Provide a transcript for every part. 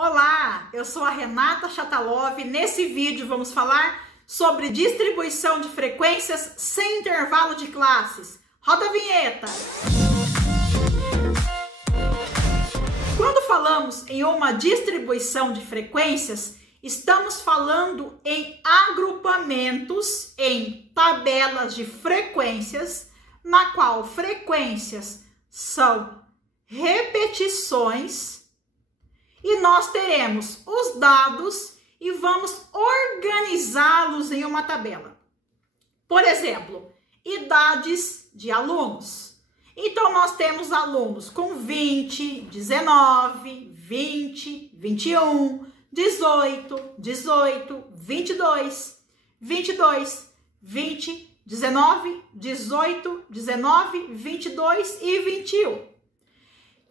Olá, eu sou a Renata Chatalov. Nesse vídeo vamos falar sobre distribuição de frequências sem intervalo de classes. Roda a vinheta! Quando falamos em uma distribuição de frequências, estamos falando em agrupamentos em tabelas de frequências, na qual frequências são repetições e nós teremos os dados e vamos organizá-los em uma tabela. Por exemplo, idades de alunos. Então, nós temos alunos com 20, 19, 20, 21, 18, 18, 22, 22, 20, 19, 18, 19, 22 e 21.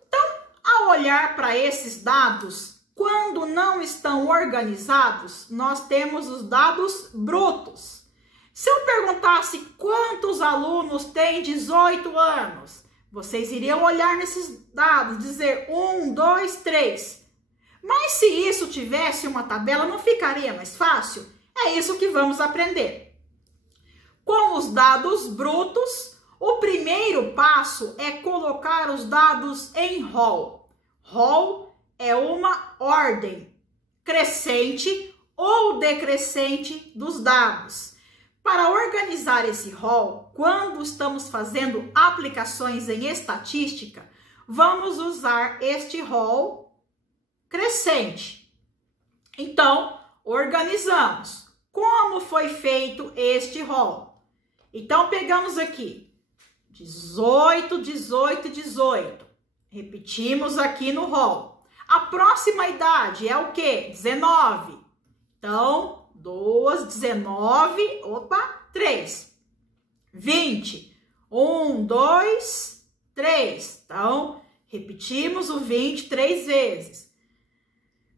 Então, ao olhar para esses dados, quando não estão organizados, nós temos os dados brutos. Se eu perguntasse quantos alunos têm 18 anos, vocês iriam olhar nesses dados, dizer 1, 2, 3. Mas se isso tivesse uma tabela, não ficaria mais fácil? É isso que vamos aprender. Com os dados brutos, o primeiro passo é colocar os dados em rol. Rol é uma ordem crescente ou decrescente dos dados. Para organizar esse rol, quando estamos fazendo aplicações em estatística, vamos usar este rol crescente. Então, organizamos. Como foi feito este rol? Então, pegamos aqui 18, 18, 18. Repetimos aqui no rol. A próxima idade é o quê? 19. Então, 2, 19, 3. 20. 1, 2, 3. Então, repetimos o 20 3 vezes.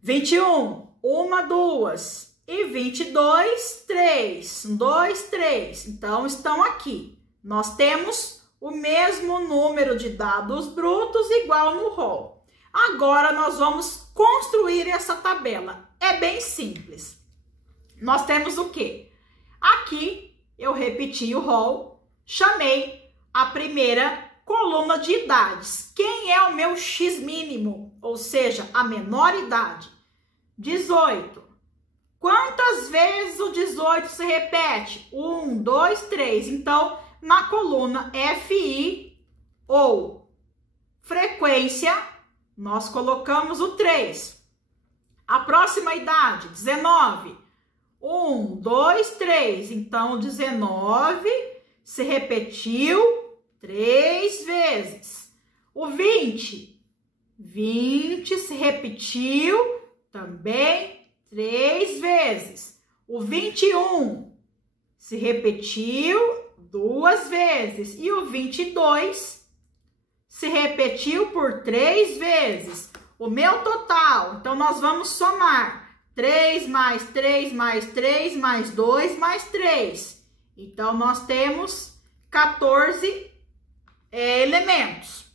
21, 1, 2. E 22, 3. 1, 2, 3. Então, estão aqui. Nós temos o mesmo número de dados brutos igual no rol. Agora, nós vamos construir essa tabela. É bem simples. Nós temos o quê? Aqui, eu repeti o rol, chamei a primeira coluna de idades. Quem é o meu X mínimo? Ou seja, a menor idade? 18. Quantas vezes o 18 se repete? 1, 2, 3. Então, na coluna FI ou frequência, nós colocamos o 3. A próxima idade, 19. 1, 2, 3. Então, 19 se repetiu 3 vezes. O 20. 20 se repetiu também 3 vezes. O 21 se repetiu 2 vezes. E o 22 se repetiu por 3 vezes. O meu total, então nós vamos somar 3 mais 3 mais 3 mais 2 mais 3. Então, nós temos 14 elementos,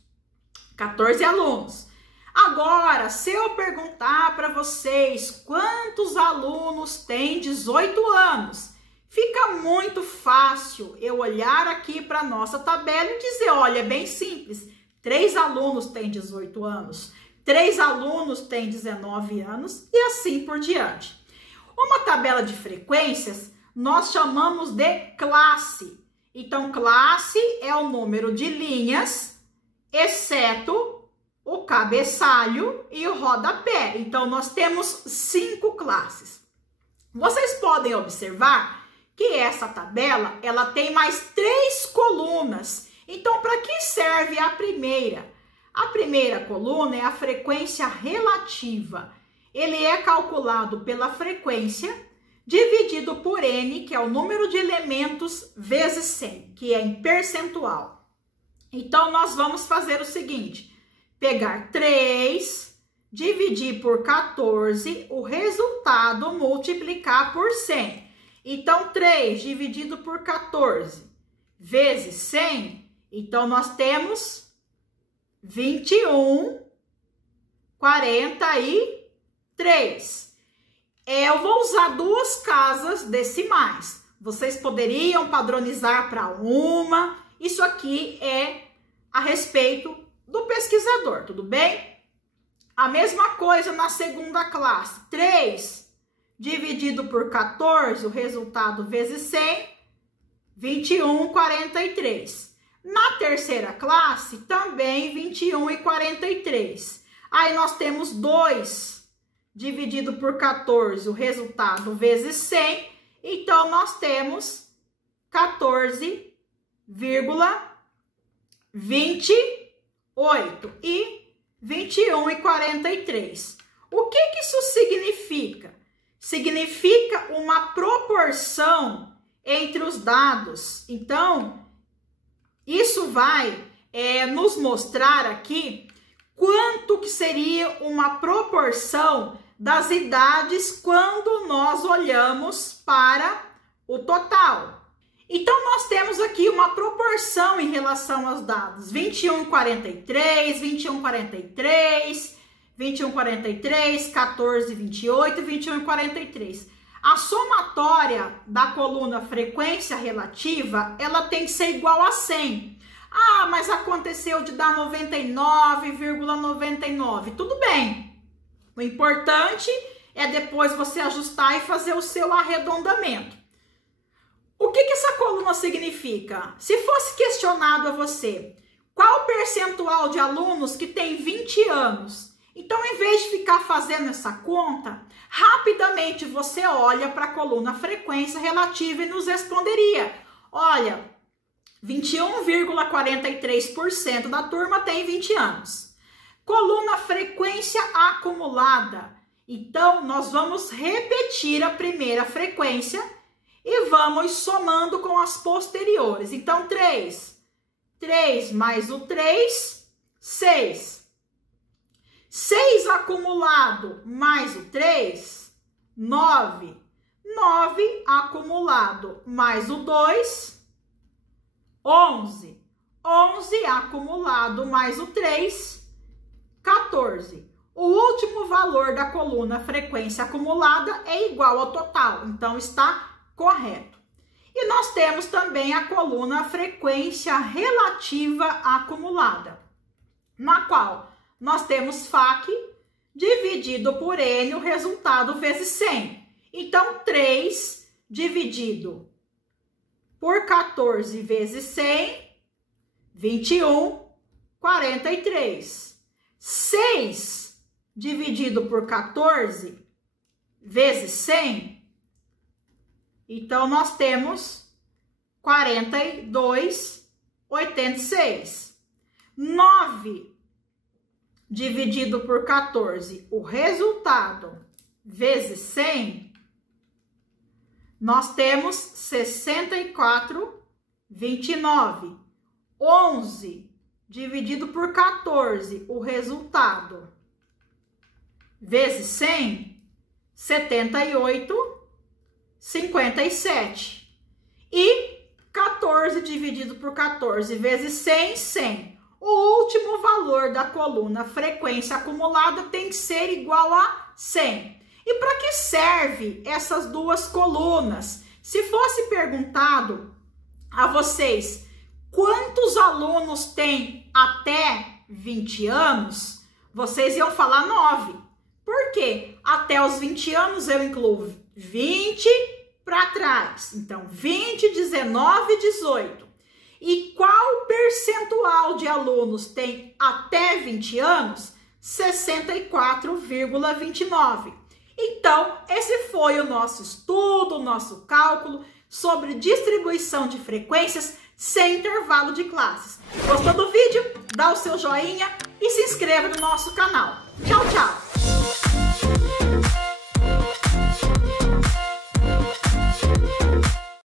14 alunos. Agora, se eu perguntar para vocês quantos alunos têm 18 anos, fica muito fácil eu olhar aqui para a nossa tabela e dizer, olha, é bem simples. 3 alunos têm 18 anos, 3 alunos têm 19 anos e assim por diante. Uma tabela de frequências nós chamamos de classe. Então, classe é o número de linhas, exceto o cabeçalho e o rodapé. Então, nós temos 5 classes. Vocês podem observar que essa tabela, ela tem mais 3 colunas. Então, para que serve a primeira? A primeira coluna é a frequência relativa. Ele é calculado pela frequência dividido por N, que é o número de elementos, vezes 100, que é em percentual. Então, nós vamos fazer o seguinte, pegar 3, dividir por 14, o resultado multiplicar por 100. Então, 3 dividido por 14 vezes 100, então nós temos 21, 40 e 3. Eu vou usar duas casas decimais. Vocês poderiam padronizar para uma. Isso aqui é a respeito do pesquisador, tudo bem? A mesma coisa na segunda classe. 3 dividido por 14, o resultado vezes 100, 21,43. Na terceira classe, também 21,43. Aí nós temos 2 dividido por 14, o resultado vezes 100. Então, nós temos 14,28 e 21,43. O que isso significa? Significa uma proporção entre os dados. Então, isso vai nos mostrar aqui quanto que seria uma proporção das idades quando nós olhamos para o total. Então, nós temos aqui uma proporção em relação aos dados. 21,43, 21,43, 21,43, 14,28 e 21,43. A somatória da coluna frequência relativa, ela tem que ser igual a 100. Ah, mas aconteceu de dar 99,99. Tudo bem. O importante é depois você ajustar e fazer o seu arredondamento. O que essa coluna significa? Se fosse questionado a você, qual o percentual de alunos que tem 20 anos? Então, em vez de ficar fazendo essa conta, rapidamente você olha para a coluna frequência relativa e nos responderia. Olha, 21,43% da turma tem 20 anos. Coluna frequência acumulada. Então, nós vamos repetir a primeira frequência e vamos somando com as posteriores. Então, 3 mais o 3, 6. 6 acumulado mais o 3, 9. 9 acumulado mais o 2, 11. 11 acumulado mais o 3, 14. O último valor da coluna frequência acumulada é igual ao total, então está correto. E nós temos também a coluna frequência relativa acumulada, na qual nós temos FAC dividido por N, o resultado vezes 100. Então, 3 dividido por 14 vezes 100, 21,43. 6 dividido por 14 vezes 100, então nós temos 42,86. 9 dividido por 14, o resultado vezes 100, nós temos 64,29. 11 dividido por 14, o resultado vezes 100, 78,57. E 14 dividido por 14 vezes 100, 100. O último valor da coluna frequência acumulada tem que ser igual a 100. E para que serve essas duas colunas? Se fosse perguntado a vocês quantos alunos têm até 20 anos, vocês iam falar 9. Por quê? Até os 20 anos eu incluo 20 para trás. Então, 20, 19, 18. E qual percentual de alunos tem até 20 anos? 64,29. Então, esse foi o nosso estudo, o nosso cálculo sobre distribuição de frequências sem intervalo de classes. Gostou do vídeo? Dá o seu joinha e se inscreva no nosso canal. Tchau, tchau!